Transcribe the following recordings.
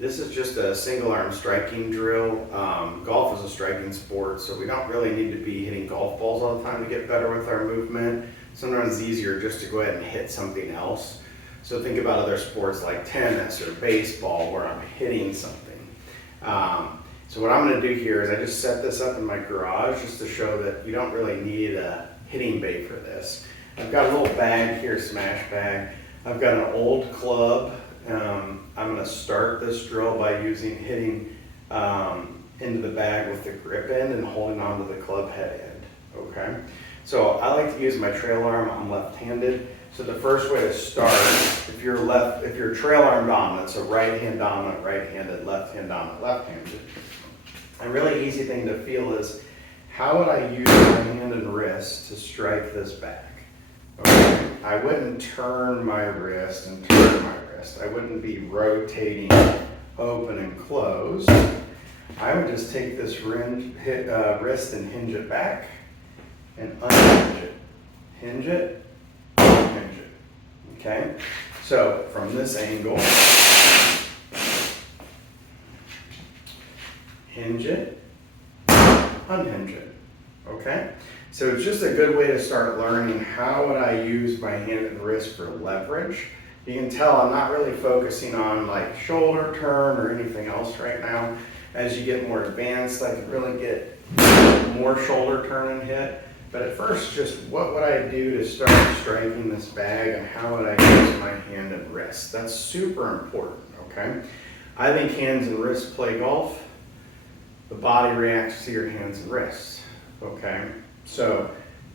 This is just a single arm striking drill. Golf is a striking sport, so we don't really need to be hitting golf balls all the time to get better with our movement. Sometimes it's easier just to go ahead and hit something else. So think about other sports like tennis or baseball where I'm hitting something. So what I'm going to do here is I just set this up in my garage just to show that you don't really need a hitting bay for this. I've got a little bag here, smash bag. I've got an old club. I'm going to start this drill by hitting into the bag with the grip end and holding onto the club head end. Okay, so I like to use my trail arm. I'm left-handed, so the first way to start, if you're trail arm dominant, so right hand dominant, right-handed, left hand dominant, left-handed. A really easy thing to feel is how would I use my hand and wrist to strike this bag? Okay. I wouldn't turn my wrist and turn my wrist. I wouldn't be rotating open and close. I would just take this wrist and hinge it back and unhinge it. Hinge it, unhinge it. Okay? So from this angle, hinge it, unhinge it. Okay? So it's just a good way to start learning how would I use my hand and wrist for leverage. You can tell I'm not really focusing on like shoulder turn or anything else right now. As you get more advanced, I can really get more shoulder turn and hit. But at first, just what would I do to start striking this bag and how would I use my hand and wrist? That's super important, okay? I think hands and wrists play golf. The body reacts to your hands and wrists, okay? So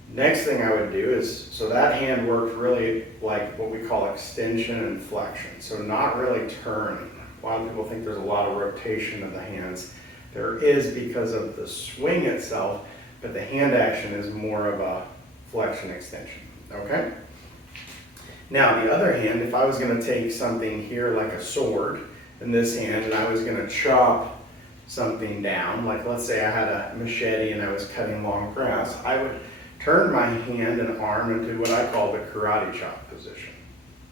next thing I would do is, so that hand worked really like what we call extension and flexion. So not really turning. A lot of people think there's a lot of rotation of the hands. There is because of the swing itself, but the hand action is more of a flexion extension, okay? Now the other hand, if I was gonna take something here like a sword in this hand and I was gonna chop something down, like let's say I had a machete and I was cutting long grass, I would turn my hand and arm into what I call the karate chop position.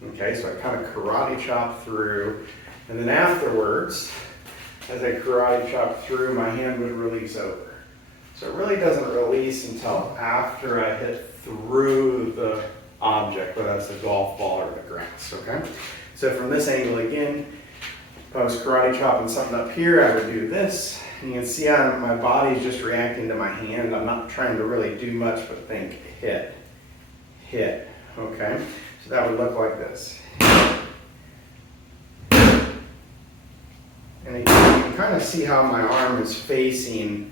Okay, so I kind of karate chop through, and then afterwards, as I karate chop through, my hand would release over. So it really doesn't release until after I hit through the object, whether that's the golf ball or the grass, okay? So from this angle again, if I was karate chopping something up here, I would do this. And you can see my body's just reacting to my hand. I'm not trying to really do much but think hit, hit, okay? So that would look like this. And again, you can kind of see how my arm is facing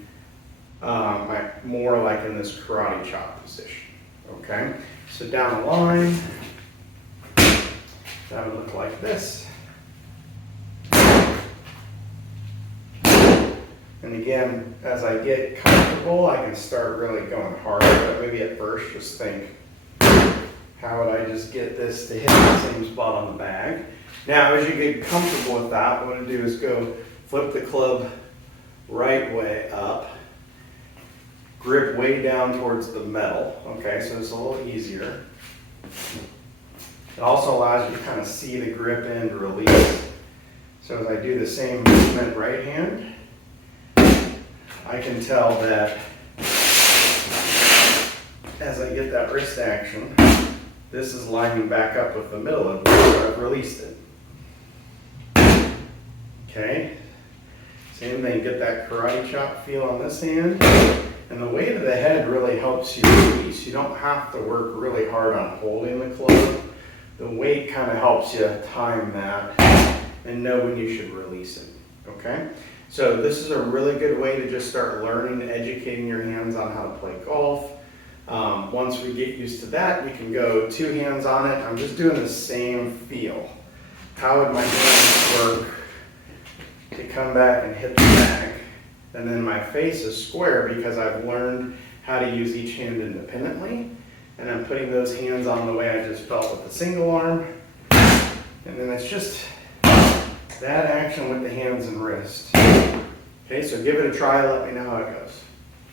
more like in this karate chop position, okay? So down the line, that would look like this. And again, as I get comfortable, I can start really going harder, but maybe at first just think, how would I just get this to hit the same spot on the bag? Now, as you get comfortable with that, what I do is go flip the club right way up, grip way down towards the metal, okay, so it's a little easier. It also allows you to kind of see the grip end release. So as I do the same movement right hand, I can tell that as I get that wrist action, this is lining back up with the middle of where I've released it. Okay, same thing, get that karate chop feel on this hand. And the weight of the head really helps you release. You don't have to work really hard on holding the club. The weight kind of helps you time that and know when you should release it, okay? So this is a really good way to just start learning, educating your hands on how to play golf. Once we get used to that, we can go two hands on it. I'm just doing the same feel. How would my hands work to come back and hit the bag? And then my face is square because I've learned how to use each hand independently. And I'm putting those hands on the way I just felt with the single arm. And then it's just that action with the hands and wrist. Okay, so give it a try, let me know how it goes.